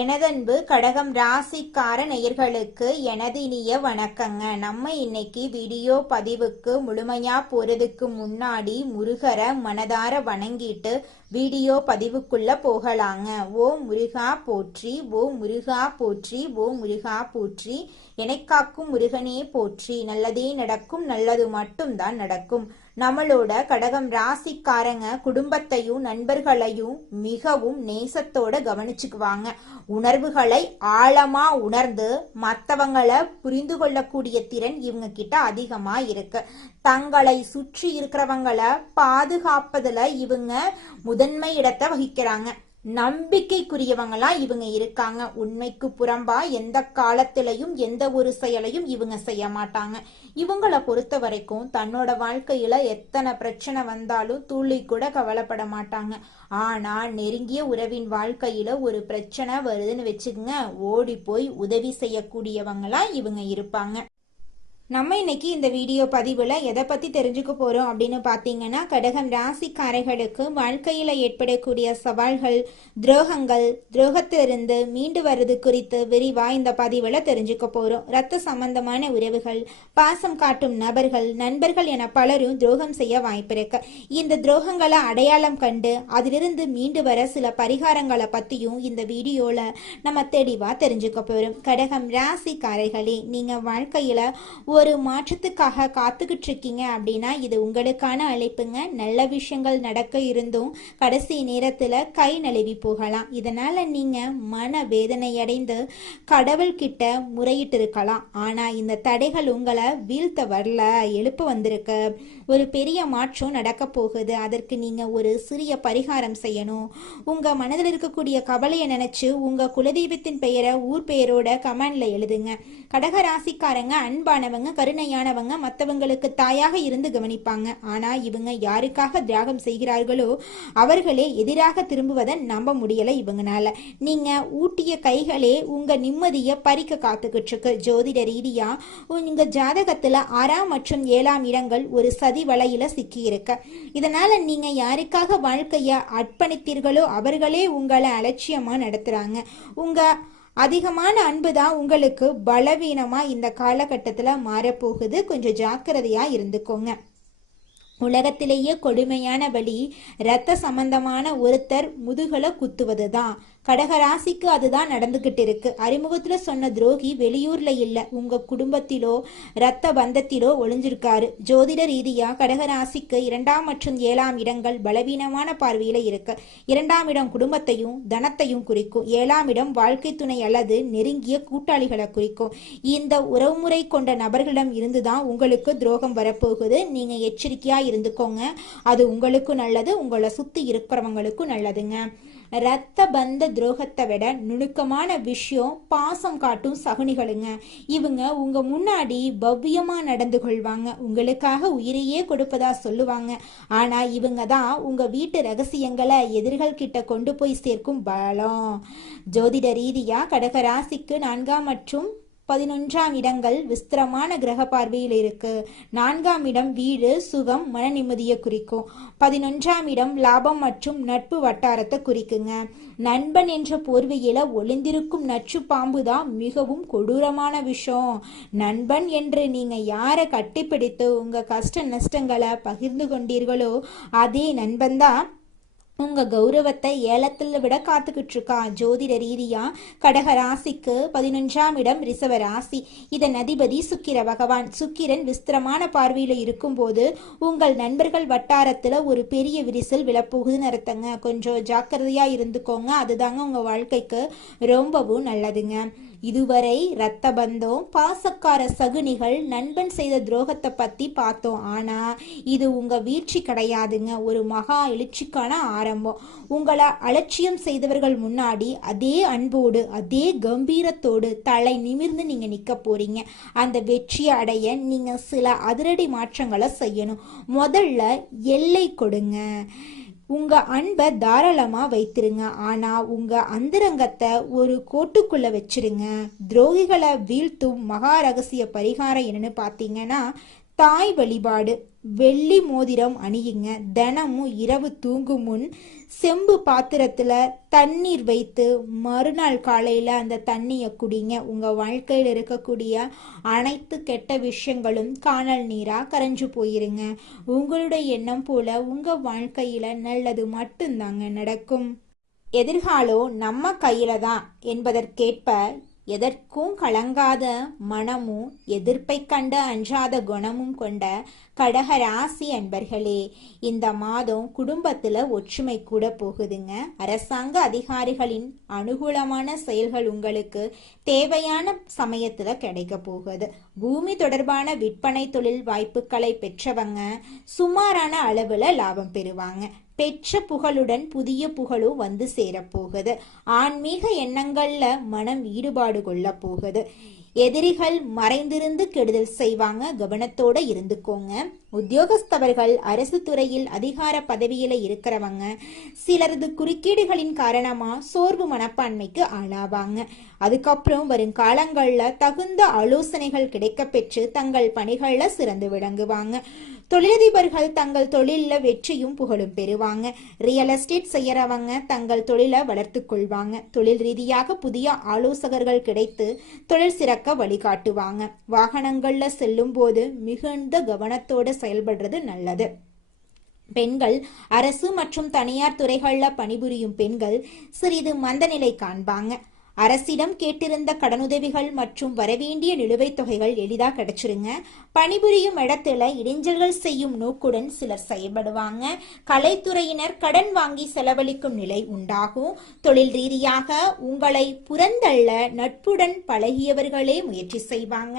எனதன்பு கடகம் ராசிக்கார நேயர்களுக்கு எனது இனிய வணக்கங்க. நம்ம இன்னைக்கு வீடியோ பதிவுக்கு முழுமையா போறதுக்கு முன்னாடி முருகரை மனதார வணங்கிட்டு வீடியோ பதிவுக்குள்ள போகலாங்க. ஓ முருகா போற்றி, ஓ முருகா போற்றி, ஓ முருகா போற்றி, எனக்காக்கும் முருகனே போற்றி. நல்லதே நடக்கும், நல்லது மட்டும்தான் நடக்கும். நம்மளோட கடகம் ராசிக்காரங்க குடும்பத்தையும் நண்பர்களையும் மிகவும் நேசத்தோட கவனிச்சுக்குவாங்க. உணர்வுகளை ஆழமா உணர்ந்து மற்றவங்களை புரிந்து கொள்ளக்கூடிய திறன் இவங்க கிட்ட அதிகமா இருக்கு. தங்களை சுற்றி இருக்கிறவங்களை பாதுகாப்பதுல இவங்க முதன்மை இடத்தை வகிக்கிறாங்க. நம்பிக்கைக்குரியவங்களா இவங்க இருக்காங்க. உண்மைக்கு புறம்பா எந்த காலத்திலையும் எந்த ஒரு செயலையும் இவங்க செய்ய மாட்டாங்க. இவங்களை பொறுத்த வரைக்கும் தன்னோட வாழ்க்கையில எத்தனை பிரச்சனை வந்தாலும் துளி கூட கவலைப்பட மாட்டாங்க. ஆனா நெருங்கிய உறவின் வாழ்க்கையில ஒரு பிரச்சனை வருதுன்னு வச்சுக்கோங்க, ஓடி போய் உதவி செய்யக்கூடியவங்களா இவங்க இருப்பாங்க. நம்ம இன்னைக்கு இந்த வீடியோ பதிவில் எதை பற்றி தெரிஞ்சுக்க போகிறோம் அப்படின்னு பார்த்தீங்கன்னா, கடகம் ராசிக்காரர்களுக்கு வாழ்க்கையில் ஏற்படக்கூடிய சவால்கள், துரோகத்திலிருந்து மீண்டு வர்றது குறித்து விரிவாக இந்த பதிவில் தெரிஞ்சுக்க போகிறோம். ரத்த சம்பந்தமான உறவுகள், பாசம் காட்டும் நண்பர்கள் என பலரும் துரோகம் செய்ய வாய்ப்பிருக்கு. இந்த துரோகங்களை அடையாளம் கண்டு அதிலிருந்து மீண்டு வர சில பரிகாரங்களை பற்றியும் இந்த வீடியோவில் நம்ம தெளிவாக தெரிஞ்சுக்க போகிறோம். கடகம் ராசிக்காரர்களே, நீங்கள் வாழ்க்கையில் ஒரு மாற்றத்துக்காக காத்துக்கிட்டு இருக்கீங்க அப்படின்னா இது உங்களுக்கான அழைப்புங்க. நல்ல விஷயங்கள் நடக்க இருந்தும் கடைசி நேரத்துல கை நழுவி போகலாம். இதனால நீங்க மன வேதனை அடைந்து கடவுள்கிட்ட முறையிட்டு இருக்கலாம். ஆனா இந்த தடைகள் உங்களை வீழ்த்த வரல, எழுப்ப வந்திருக்கு. ஒரு பெரிய மாற்றம் நடக்க போகுது. அதற்கு நீங்க ஒரு சிறிய பரிகாரம் செய்யணும். உங்க மனதில் இருக்கக்கூடிய கவலையை நினைச்சு உங்க குலதெய்வத்தின் பெயரை ஊர் பெயரோட கமெண்ட்ல எழுதுங்க. கடக ராசிக்காரங்க அன்பானவங்க, கருணையானவங்க, மற்றவங்களுக்கு தாயாக இருந்து கவனிப்பாங்க. ஆனா இவங்க யாருக்காக தியாகம் செய்கிறார்களோ அவர்களே எதிராக திரும்புவதை நம்ப முடியல இவங்கனால. நீங்க ஊட்டிய கைகளே உங்க நிம்மதியை பறிக்க காத்துக்கிட்டு இருக்கு. ஜோதிட ரீதியா உங்க ஜாதகத்துல 6ஆம் மற்றும் 7ஆம் இடங்கள் ஒரு சதி வலையில சிக்கி இருக்க. இதனால நீங்க யாருக்காக வாழ்க்கைய அர்ப்பணித்தீர்களோ அவர்களே உங்களை அலட்சியமா நடத்துறாங்க. உங்க அதிகமான அன்பு தான் உங்களுக்கு பலவீனமா இந்த காலகட்டத்துல மாறப்போகுது. கொஞ்சம் ஜாக்கிரதையா இருந்துக்கோங்க. உலகத்திலேயே கொடுமையான வழி இரத்த சம்பந்தமான ஒருத்தர் முதுகலை குத்துவது தான். கடகராசிக்கு அதுதான் நடந்துகிட்டு இருக்கு. அறிமுகத்துல சொன்ன துரோகி வெளியூர்ல இல்ல, உங்க குடும்பத்திலோ இரத்த பந்தத்திலோ ஒளிஞ்சிருக்காரு. ஜோதிட ரீதியா கடகராசிக்கு 2ஆம் மற்றும் 7ஆம் இடங்கள் பலவீனமான பார்வையில இருக்கு. 2ஆம் இடம் குடும்பத்தையும் தனத்தையும் குறிக்கும். 7ஆம் இடம் வாழ்க்கை துணை அல்லது நெருங்கிய கூட்டாளிகளை குறிக்கும். இந்த உறவுமுறை கொண்ட நபர்களிடம் இருந்துதான் உங்களுக்கு துரோகம் வரப்போகுது. நீங்க எச்சரிக்கையா இருந்துக்கோங்க. அது உங்களுக்கும் நல்லது, உங்களை சுத்தி இருக்கிறவங்களுக்கும் நல்லதுங்க. இரத்த பந்த துரோகத்தை விட நுணுக்கமான விஷயம் பாசம் காட்டும் சகுனிகளுங்க. இவங்க உங்க முன்னாடி பவ்யமா நடந்து கொள்வாங்க, உங்களுக்காக உயிரையே கொடுப்பதா சொல்லுவாங்க. ஆனா இவங்க தான் உங்க வீட்டு ரகசியங்களை எதிர்கள் கிட்ட கொண்டு போய் சேர்க்கும் பலம். ஜோதிட ரீதியா கடக ராசிக்கு 4ஆம் மற்றும் 11ஆம் இடங்கள் விஸ்திரமான கிரக பார்வையில் இருக்கு. 4ஆம் இடம் வீடு, சுகம், மன நிம்மதியை குறிக்கும். 11ஆம் இடம் லாபம் மற்றும் நட்பு வட்டாரத்தை குறிக்குங்க. நண்பன் என்ற போர்வையில ஒளிந்திருக்கும் நச்சு பாம்பு தான் மிகவும் கொடூரமான விஷயம். நண்பன் என்று நீங்க யாரை கட்டிப்பிடித்து உங்க கஷ்ட நஷ்டங்களை பகிர்ந்து கொண்டீர்களோ அதே நண்பன் தான் உங்க கௌரவத்தை ஏலத்தில் விட காத்துக்கிட்டு இருக்கா. ஜோதிட ரீதியா கடக ராசிக்கு 11ஆம் இடம் ரிஷப ராசி. இதன் அதிபதி சுக்கிர பகவான். சுக்கிரன் விஸ்திரமான பார்வையில இருக்கும் போது உங்கள் நண்பர்கள் வட்டாரத்துல ஒரு பெரிய விரிசல் விழப்போகுதுன்னு அர்த்தங்க. கொஞ்சம் ஜாக்கிரதையா இருந்துக்கோங்க. அதுதாங்க உங்க வாழ்க்கைக்கு ரொம்பவும் நல்லதுங்க. இதுவரை இரத்த பந்தம், பாசக்கார சகுனிகள், நண்பன் செய்த துரோகத்தை பத்தி பார்த்தோம். ஆனா இது உங்க வீழ்ச்சி கிடையாதுங்க, ஒரு மகா எழுச்சிக்கான ஆரம்பம். உங்களை அலட்சியம் செய்தவர்கள் முன்னாடி அதே அன்போடு அதே கம்பீரத்தோடு தலை நிமிர்ந்து நீங்க நிக்க போறீங்க. அந்த வெற்றியை அடைய நீங்க சில அதிரடி மாற்றங்களை செய்யணும். முதல்ல எல்லை கொடுங்க. உங்க அன்பை தாராளமா வைத்திருங்க. ஆனா உங்க அந்தரங்கத்தை ஒரு கோட்டுக்குள்ள வச்சிருங்க. துரோகிகளை வீழ்த்தும் மகா ரகசிய பரிகாரம் என்னன்னு பாத்தீங்கன்னா தாய் வழிபாடு. வெள்ளி மோதிரம் அணியுங்க. தினமும் இரவு தூங்கும் முன் செம்பு பாத்திரத்துல தண்ணீர் வைத்து மறுநாள் காலையில அந்த தண்ணியை குடிங்க. உங்க வாழ்க்கையில் இருக்கக்கூடிய அனைத்து கெட்ட விஷயங்களும் காணல் நீரா கரைஞ்சு போயிருங்க. உங்களுடைய எண்ணம் போல உங்க வாழ்க்கையில நல்லது மட்டும்தாங்க நடக்கும். எதிர்காலம் நம்ம கையில தான் என்பதற்கேற்ப எதற்கும் கலங்காத மனமும் எதிர்ப்பை கண்டு அஞ்சாத குணமும் கொண்ட கடகராசி அன்பர்களே, இந்த மாதம் குடும்பத்துல ஒற்றுமை கூட போகுதுங்க. அரசாங்க அதிகாரிகளின் அனுகூலமான செயல்கள் உங்களுக்கு தேவையான சமயத்துல கிடைக்க போகுது. பூமி தொடர்பான விற்பனை தொழில் வாய்ப்புகளை பெற்றவங்க சுமாரான அளவுல லாபம் பெறுவாங்க. பெற்ற புகழுடன் புதிய புகழும் வந்து சேரப்போகுது. ஆன்மீக எண்ணங்கள்ல மனம் ஈடுபாடு கொள்ள போகுது. எதிரிகள் மறைந்திருந்து கெடுதல் செய்வாங்க, கவனத்தோட இருந்துக்கோங்க. உத்தியோகஸ்தவர்கள் அரசு துறையில் அதிகார பதவியில இருக்கிறவங்க சிலரது குறுக்கீடுகளின் காரணமா சோர்வு மனப்பான்மைக்கு ஆளாவாங்க. அதுக்கப்புறம் வரும் காலங்கள்ல தகுந்த ஆலோசனைகள் கிடைக்க பெற்று தங்கள் பணிகள்ல சிறந்து விளங்குவாங்க. தொழிலதிபர்கள் தங்கள் தொழில வெற்றியும் புகழும் பெறுவாங்க. ரியல் எஸ்டேட் செய்யறவங்க தங்கள் தொழிலை வளர்த்து கொள்வாங்க. தொழில் ரீதியாக புதிய ஆலோசகர்கள் கிடைத்து தொழில் சிறக்க வழிகாட்டுவாங்க. வாகனங்கள்ல செல்லும் போது மிகுந்த கவனத்தோட செயல்படுறது நல்லது. பெண்கள் அரசு மற்றும் தனியார் துறைகள்ல பணிபுரியும் பெண்கள் சிறிது மந்தநிலை காண்பாங்க. அரசிடம் கேட்டிருந்த கடனுதவிகள் மற்றும் வரவேண்டிய நிலுவைத் தொகைகள் எளிதா கிடைச்சிருங்க. பணிபுரியும் இடத்துல இடைஞ்சல்கள் செய்யும் நோக்குடன் சிலர் செயல்படுவாங்க. கலைத்துறையினர் கடன் வாங்கி செலவழிக்கும் நிலை உண்டாகும். தொழில் ரீதியாக உங்களை புறந்தள்ள நட்புடன் பழகியவர்களே முயற்சி செய்வாங்க.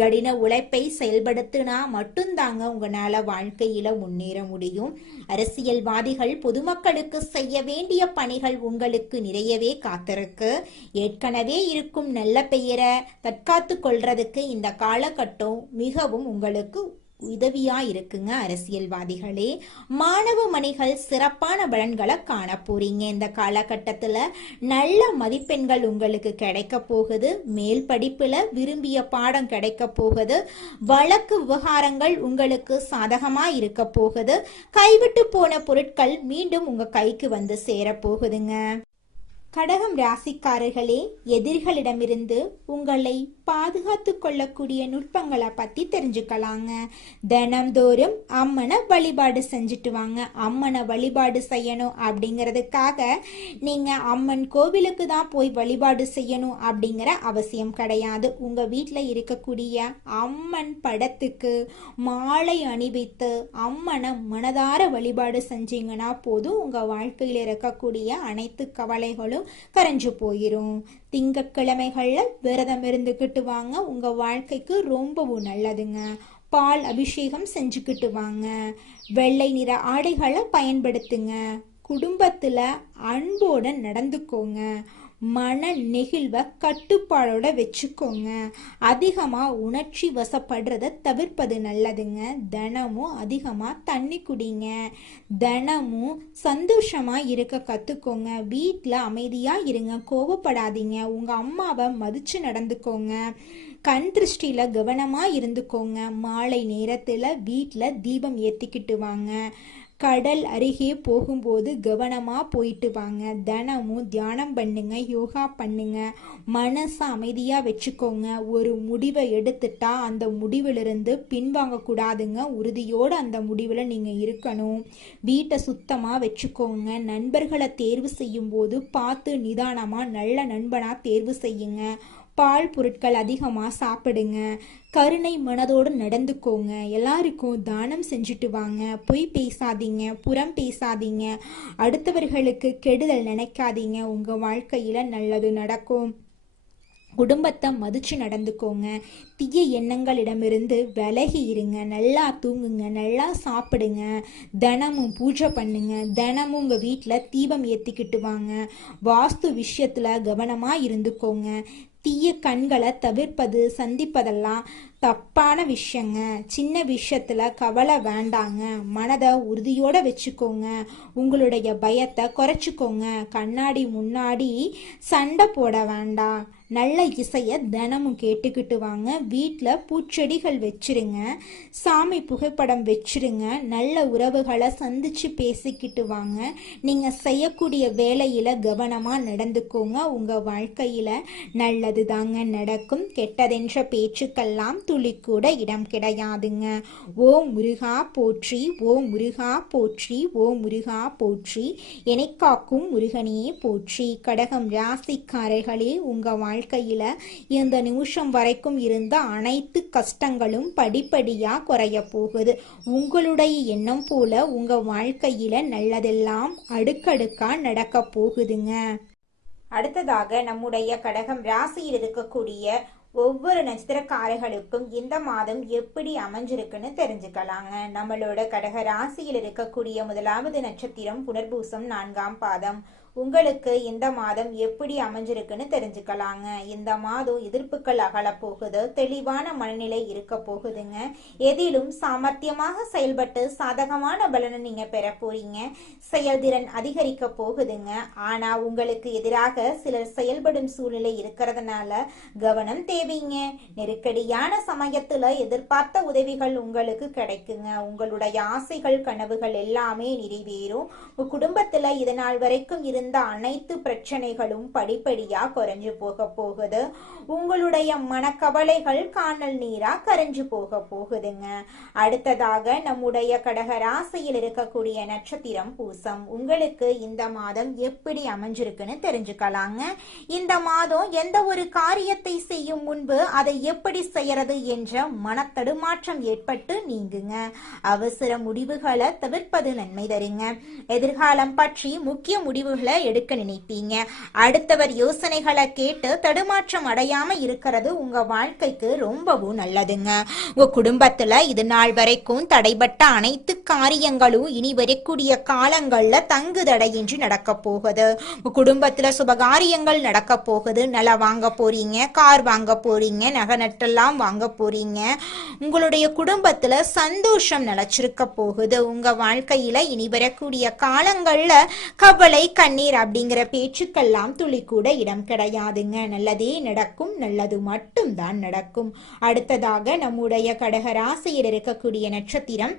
கடின உழைப்பை செயல்படுத்தினா மட்டும்தாங்க உங்களால வாழ்க்கையில முன்னேற முடியும். அரசியல்வாதிகள் பொதுமக்களுக்கு செய்ய வேண்டிய பணிகள் உங்களுக்கு நிறையவே காத்திருக்கு. ஏற்கனவே இருக்கும் நல்ல பெயரை தற்காத்து கொள்றதுக்கு இந்த காலகட்டம் மிகவும் உங்களுக்கு உதவியா இருக்குங்க. அரசியல்வாதிகளே, மாணவ மணிகள் சிறப்பான பலன்களை காண போறீங்க. இந்த காலகட்டத்துல நல்ல மதிப்பெண்கள் உங்களுக்கு கிடைக்க போகுது. மேல் படிப்புல விரும்பிய பாடம் கிடைக்க போகுது. வழக்கு விவகாரங்கள் உங்களுக்கு சாதகமா இருக்க போகுது. கைவிட்டு போன பொருட்கள் மீண்டும் உங்க கைக்கு வந்து சேர போகுதுங்க. கடகம் ராசிக்காரர்களே, எதிரிகளிடமிருந்து உங்களை பாதுகாத்து கொள்ளக்கூடிய நுட்பங்களை பத்தி தெரிஞ்சுக்கலாங்க. தினம்தோறும் அம்மனை வழிபாடு செஞ்சுட்டு வாங்க. அம்மனை வழிபாடு செய்யணும் அப்படிங்கிறதுக்காக நீங்க அம்மன் கோவிலுக்கு தான் போய் வழிபாடு செய்யணும் அப்படிங்கிற அவசியம் கிடையாது. உங்க வீட்டில் இருக்கக்கூடிய அம்மன் படத்துக்கு மாலை அணிவித்து அம்மனை மனதார வழிபாடு செஞ்சீங்கன்னா போதும், உங்க வாழ்க்கையில் இருக்கக்கூடிய அனைத்து கவலைகளும் கரைஞ்சு போயிரும். திங்கட்கிழமைகள்ல விரதம் இருந்துக்கிட்டு வாங்க. உங்க வாழ்க்கைக்கு ரொம்பவும் நல்லதுங்க. பால் அபிஷேகம் செஞ்சுக்கிட்டு வாங்க. வெள்ளை நிற ஆடைகளை பயன்படுத்துங்க. குடும்பத்துல அன்போட நடந்துக்கோங்க. மன நெகிழ்வை கட்டுப்பாடோட வச்சுக்கோங்க. அதிகமா உணர்ச்சி வசப்படுறத தவிர்ப்பது நல்லதுங்க. தினமும் அதிகமா தண்ணி குடிங்க. தினமும் சந்தோஷமா இருக்க கத்துக்கோங்க. வீட்டில் அமைதியா இருங்க, கோவப்படாதீங்க. உங்க அம்மாவை மதிச்சு நடந்துக்கோங்க. கண் திருஷ்டியில கவனமா இருந்துக்கோங்க. மாலை நேரத்துல வீட்டுல தீபம் ஏத்திக்கிட்டு வாங்க. கடல் அருகே போகும்போது கவனமா போயிட்டு வாங்க. தினமும் தியானம் பண்ணுங்க, யோகா பண்ணுங்க. மனசை அமைதியா வச்சுக்கோங்க. ஒரு முடிவை எடுத்துட்டா அந்த முடிவிலிருந்து பின்வாங்க கூடாதுங்க. உறுதியோடு அந்த முடிவில் நீங்க இருக்கணும். வீட்டை சுத்தமா வச்சுக்கோங்க. நண்பர்களை தேர்வு செய்யும் போது பார்த்து நிதானமா நல்ல நண்பனா தேர்வு செய்யுங்க. பால் பொருட்கள் அதிகமாக சாப்பிடுங்க. கருணை மனதோடு நடந்துக்கோங்க. எல்லாருக்கும் தானம் செஞ்சுட்டு வாங்க. பொய் பேசாதீங்க, புறம் பேசாதீங்க. அடுத்தவர்களுக்கு கெடுதல் நினைக்காதீங்க. உங்கள் வாழ்க்கையில் நல்லது நடக்கும். குடும்பத்தை மதிச்சு நடந்துக்கோங்க. தீய எண்ணங்களிடமிருந்து விலகி இருங்க. நல்லா தூங்குங்க, நல்லா சாப்பிடுங்க. தினமும் பூஜை பண்ணுங்க. தினமும் உங்கள் வீட்டில் தீபம் ஏற்றிக்கிட்டு வாங்க. வாஸ்து விஷயத்தில் கவனமாக இருந்துக்கோங்க. தீய கண்களை தவிர்ப்பது, சந்திப்பதெல்லாம் தப்பான விஷயங்க. சின்ன விஷயத்துல கவலை வேண்டாங்க. மனதை உறுதியோட வச்சுக்கோங்க. உங்களுடைய பயத்தை குறைச்சிக்கோங்க. கண்ணாடி முன்னாடி சண்டை போட வேண்டாம். நல்ல இசையை தினமும் கேட்டுக்கிட்டு வாங்க. வீட்டில் பூச்செடிகள் வச்சிருங்க, சாமி புகைப்படம் வச்சிருங்க, நல்ல உறவுகளை சந்திச்சு பேசிக்கிட்டு வாங்க. நீங்கள் செய்யக்கூடிய வேலையில் கவனமாக நடந்துக்கோங்க. உங்கள் வாழ்க்கையில் நல்லது தாங்க நடக்கும். கெட்டதென்ற பேச்சுக்கெல்லாம் துளி கூட இடம் கிடையாதுங்க. ஓ முருகா போற்றி, ஓ முருகா போற்றி, ஓ முருகா போற்றி, என்னை காக்கும் முருகனே போற்றி. கடகம் ராசிக்காரர்களே, உங்கள் வாழ்க்கையில இந்த நிமிஷம் வரைக்கும் இருந்த அனைத்து கஷ்டங்களும் படிப்படியா குறைய போகுது. உங்களுடைய எண்ணம் போல உங்க வாழ்க்கையில நல்லதெல்லாம் அடுக்கடுக்கா நடக்க போகுதுங்க. அடுத்ததாக நம்முடைய கடகம் ராசியில் இருக்கக்கூடிய ஒவ்வொரு நட்சத்திரக்காரர்களுக்கும் இந்த மாதம் எப்படி அமைஞ்சிருக்குன்னு தெரிஞ்சுக்கலாங்க. நம்மளோட கடக ராசியில் இருக்கக்கூடிய முதலாவது நட்சத்திரம் புனர்பூசம் 4ஆம் பாதம். உங்களுக்கு இந்த மாதம் எப்படி அமைஞ்சிருக்குன்னு தெரிஞ்சுக்கலாங்க. இந்த மாதம் எதிர்ப்புகள் அகல போகுது, தெளிவான மனநிலை இருக்க போகுதுங்க. எதிலும் சாமர்த்தியமாக செயல்பட்டு சாதகமான பலனை நீங்க பெற போறீங்க. செயல்திறன் அதிகரிக்க போகுதுங்க. ஆனா உங்களுக்கு எதிராக சிலர் செயல்படும் சூழ்நிலை இருக்கிறதுனால கவனம் தேவைங்க. நெருக்கடியான சமயத்துல எதிர்பார்த்த உதவிகள் உங்களுக்கு கிடைக்குங்க. உங்களுடைய ஆசைகள் கனவுகள் எல்லாமே நிறைவேறும். குடும்பத்துல இதனால் வரைக்கும் இருந்த அனைத்து பிரச்சனைகளும் படிப்படியா குறைஞ்சு போக போகுது. உங்களுடைய மனக்கவலைகள் காணல் நீரா கரைஞ்சு போக போகுதுங்க. அடுத்ததாக நம்முடைய கடக ராசியில் இருக்கக்கூடிய நட்சத்திரம் பூசம். உங்களுக்கு இந்த மாதம் எப்படி அமைஞ்சிருக்குன்னு தெரிஞ்சுக்கலாங்க. இந்த மாதம் எந்த ஒரு காரியத்தை செய்யும் முன்பு அதை எப்படி செய்யறது என்ற மனத்தடுமாற்றம் ஏற்பட்டு நீங்குங்க. அவசர முடிவுகளை தவிர்ப்பது நன்மை தருங்க. எதிர்காலம் பற்றி முக்கிய முடிவுகளை எடுக்க நினைப்பீங்க. அடுத்தவர் யோசனைகளை கேட்டு தடுமாற்றம் அடையாம இருக்கிறது உங்க வாழ்க்கைக்கு ரொம்பவும் நல்லதுங்க. உங்க குடும்பத்துல இது நாள் வரைக்கும் தடைபட்ட அனைத்து காரியங்களும் இனி வரக்கூடிய காலங்கள்ல தங்கு தடையின்றி நடக்க போகுது. உங்க குடும்பத்துல சுபகாரியங்கள் நடக்க போகுது. நிலம் வாங்க போறீங்க, கார் வாங்க போறீங்க, நகை நட்டெல்லாம் வாங்க போறீங்க. உங்களுடைய குடும்பத்துல சந்தோஷம் நிலைச்சிருக்க போகுது. உங்க வாழ்க்கையில இனி வரக்கூடிய காலங்கள்ல கவலை கண்ணீர் அப்படிங்கிற பேச்சுக்கெல்லாம் துளி கூட இடம் கிடையாதுங்க. நல்லதே நடக்கும், நல்லது மட்டும் தான் நடக்கும். அடுத்ததாக நம்முடைய கடக ராசியில் இருக்கக்கூடிய நட்சத்திரம்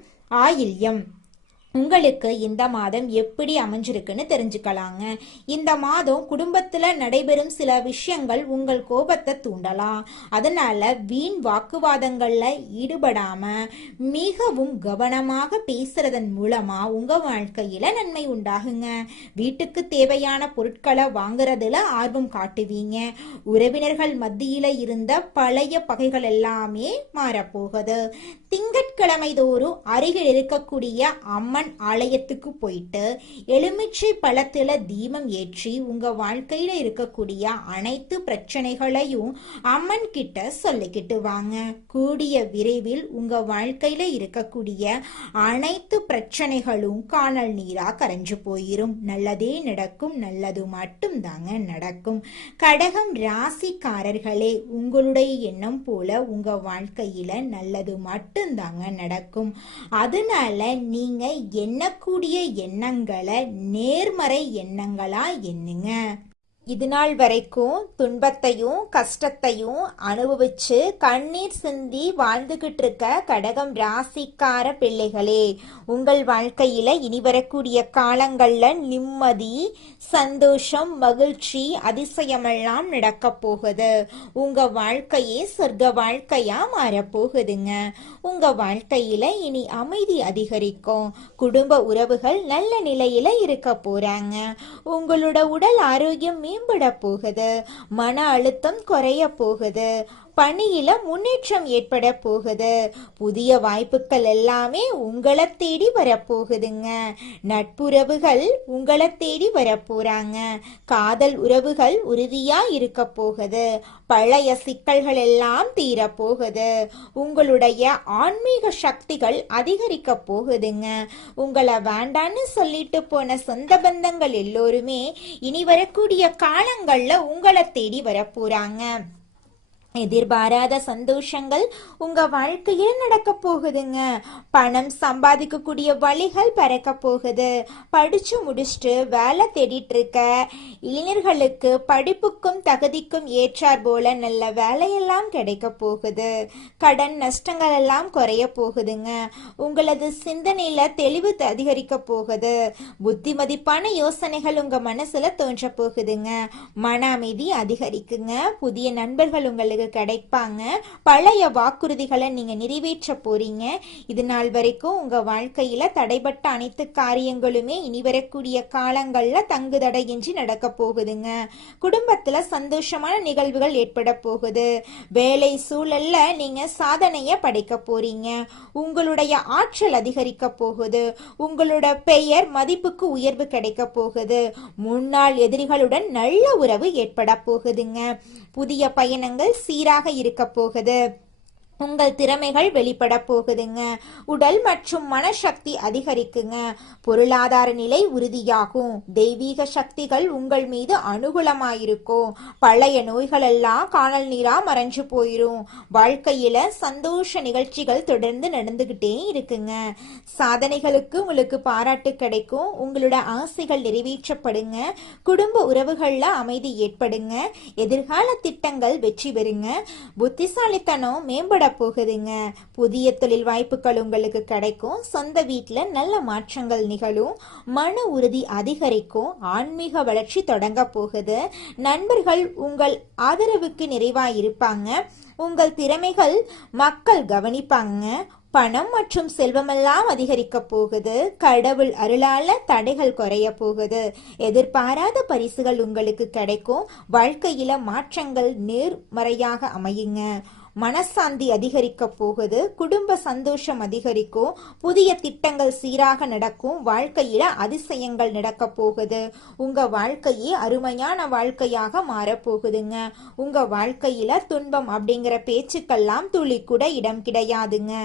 ஆயில்யம். உங்களுக்கு இந்த மாதம் எப்படி அமைஞ்சிருக்குன்னு தெரிஞ்சுக்கலாங்க. இந்த மாதம் குடும்பத்துல நடைபெறும் சில விஷயங்கள் உங்கள் கோபத்தை தூண்டலாம். அதனால வீண் வாக்குவாதங்கள்ல ஈடுபடாம மிகவும் கவனமாக பேசுறதன் மூலமா உங்க வாழ்க்கையில நன்மை உண்டாகுங்க. வீட்டுக்கு தேவையான பொருட்களை வாங்குறதுல ஆர்வம் காட்டுவீங்க. உறவினர்கள் மத்தியில இருந்த பழைய பகைகள் எல்லாமே மாறப்போகுது. திங்கட்கிழமை தோறும் அருகில் இருக்கக்கூடிய அம்மன் ஆலயத்துக்கு போயிட்டு எலுமிச்சை பழத்துல தீபம் ஏற்றி உங்க வாழ்க்கையில இருக்கக்கூடிய அனைத்து பிரச்சனைகளையும் அம்மன் கிட்ட சொல்லிக்கிட்டு வாங்க. கூடிய விரைவில் உங்க வாழ்க்கையில இருக்கக்கூடிய அனைத்து பிரச்சனைகளும் காணல் நீரா கரைஞ்சு போயிரும். நல்லதே நடக்கும், நல்லது மட்டும் தாங்க நடக்கும். கடகம் ராசிக்காரர்களே, உங்களுடைய எண்ணம் போல உங்க வாழ்க்கையில நல்லது மட்டும் தாங்க நடக்கும். அதனால நீங்க எண்ணக்கூடிய எண்ணங்களை நேர்மறை எண்ணங்களா எண்ணுங்க. இது நாள் வரைக்கும் துன்பத்தையும் கஷ்டத்தையும் அனுபவிச்சு கண்ணீர் சிந்தி வாழ்ந்துகிட்டு இருக்க கடகம் ராசிக்கார பிள்ளைகளே, உங்கள் வாழ்க்கையில இனி வரக்கூடிய காலங்கள்ல நிம்மதி, சந்தோஷம், மகிழ்ச்சி, அதிசயமெல்லாம் நடக்க போகுது. உங்க வாழ்க்கையே சொர்க்க வாழ்க்கையா மாறப்போகுதுங்க. உங்க வாழ்க்கையில இனி அமைதி அதிகரிக்கும். குடும்ப உறவுகள் நல்ல நிலையில இருக்க போறாங்க. உங்களோட உடல் ஆரோக்கியம் மேம்பட போகுது. மன அழுத்தம் குறைய போகுது. பணியில முன்னேற்றம் ஏற்பட போகுது. புதிய வாய்ப்புகள் எல்லாமே உங்களை தேடி வரப்போகுதுங்க. நட்புறவுகள் உங்களை தேடி வரப்போறாங்க. காதல் உறவுகள் உறுதியா இருக்க போகுது. பழைய சிக்கல்கள் எல்லாம் தீர போகுது. உங்களுடைய ஆன்மீக சக்திகள் அதிகரிக்க போகுதுங்க. உங்களை வேண்டான்னு சொல்லிட்டு போன சொந்த பந்தங்கள் எல்லோருமே இனி வரக்கூடிய காலங்கள்ல உங்களை தேடி வரப்போறாங்க. எதிர்பாராத சந்தோஷங்கள் உங்க வாழ்க்கையில நடக்க போகுதுங்க. பணம் சம்பாதிக்கக்கூடிய வழிகள் பிறக்க போகுது. படிச்சு முடிச்சுட்டு வேலை தேடிட்டு இருக்க இளைஞர்களுக்கு படிப்புக்கும் தகுதிக்கும் ஏற்றார் போல நல்ல வேலையெல்லாம் கிடைக்க போகுது. கடன் நஷ்டங்கள் எல்லாம் குறைய போகுதுங்க. உங்களது சிந்தனையில தெளிவு அதிகரிக்க போகுது. புத்திமதிப்பான யோசனைகள் உங்க மனசுல தோன்ற போகுதுங்க. மன அமைதி அதிகரிக்குங்க. புதிய நண்பர்கள் உங்களுக்கு கிடைப்பாங்க. பழைய வாக்குறுதிகளை நீங்க நிறைவேற்ற போறீங்க. இது நாள் வரைக்கும் உங்க வாழ்க்கையில தடைபட்ட அனைத்து காரியங்களுமே இனி வரக்கூடிய காலங்கள்ல தங்குதடையின்றி நடக்க போகுதுங்க. குடும்பத்துல சந்தோஷமான நிகழ்வுகள் ஏற்பட போகுது. வேலை சூழல்ல நீங்க சாதனைய படைக்க போறீங்க. உங்களுடைய ஆற்றல் அதிகரிக்க போகுது. உங்களோட பெயர் மதிப்புக்கு உயர்வு கிடைக்க போகுது. முன்னாள் எதிரிகளுடன் நல்ல உறவு ஏற்பட போகுதுங்க. புதிய பயணங்கள் சீராக இருக்க போகுது. உங்கள் திறமைகள் வெளிப்பட போகுதுங்க. உடல் மற்றும் மனசக்தி அதிகரிக்குங்க. பொருளாதார நிலை உறுதியாகும். தெய்வீக சக்திகள் உங்கள் மீது அனுகூலமாயிருக்கும். பழைய நோய்கள் எல்லாம் காணல் நீரா மறைஞ்சு போயிரும். வாழ்க்கையில சந்தோஷ நிகழ்ச்சிகள் தொடர்ந்து நடந்துகிட்டே இருக்குங்க. சாதனைகளுக்கு உங்களுக்கு பாராட்டு கிடைக்கும். உங்களோட ஆசைகள் நிறைவேற்றப்படுங்க. குடும்ப உறவுகள்ல அமைதி ஏற்படுங்க. எதிர்கால திட்டங்கள் வெற்றி பெறுங்க. புத்திசாலித்தனம் மேம்பட போகுதுங்க. புதிய தொழில் வாய்ப்புகள் உங்களுக்கு கிடைக்கும். சொந்த வீட்டுல நல்ல மாற்றங்கள் நிகழும். மன உறுதி அதிகரிக்கும். ஆன்மீக வளர்ச்சி தொடங்க போகுது. நண்பர்கள் உங்கள் ஆதரவுக்கு நிறைவாயிருப்பாங்க. உங்கள் திறமைகள் மக்கள் கவனிப்பாங்க. பணம் மற்றும் செல்வமெல்லாம் அதிகரிக்க போகுது. கடவுள் அருளால தடைகள் குறைய போகுது. எதிர்பாராத பரிசுகள் உங்களுக்கு கிடைக்கும். வாழ்க்கையில மாற்றங்கள் நேர்மறையாக அமையுங்க. மனசாந்தி அதிகரிக்க போகுது. குடும்ப சந்தோஷம் அதிகரிக்கும். புதிய திட்டங்கள் சீராக நடக்கும். வாழ்க்கையில அதிசயங்கள் நடக்க போகுது. உங்க வாழ்க்கையே அருமையான வாழ்க்கையாக மாறப்போகுதுங்க. உங்க வாழ்க்கையில துன்பம் அப்படிங்கிற பேச்சுக்கெல்லாம் துளி கூட இடம் கிடையாதுங்க.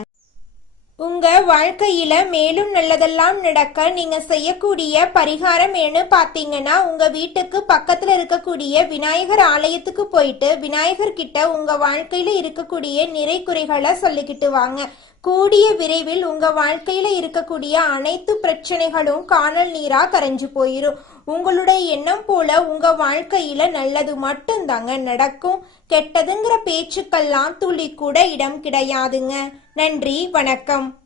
உங்க வாழ்க்கையில மேலும் நல்லதெல்லாம் நடக்க நீங்க செய்யக்கூடிய பரிகாரம் என்ன பாத்தீங்கன்னா, உங்க வீட்டுக்கு பக்கத்துல இருக்கக்கூடிய விநாயகர் ஆலயத்துக்கு போயிட்டு விநாயகர் கிட்ட உங்க வாழ்க்கையில இருக்கக்கூடிய நிறை குறைகளை சொல்லிக்கிட்டு வாங்க. கூடிய விரைவில் உங்க வாழ்க்கையில இருக்கக்கூடிய அனைத்து பிரச்சனைகளும் காணல் நீரா கரைஞ்சு போயிரும். உங்களுடைய எண்ணம் போல உங்க வாழ்க்கையில நல்லது மட்டும்தாங்க நடக்கும். கெட்டதுங்கிற பேச்சுக்கெல்லாம் துளி கூட இடம் கிடையாதுங்க. நன்றி, வணக்கம்.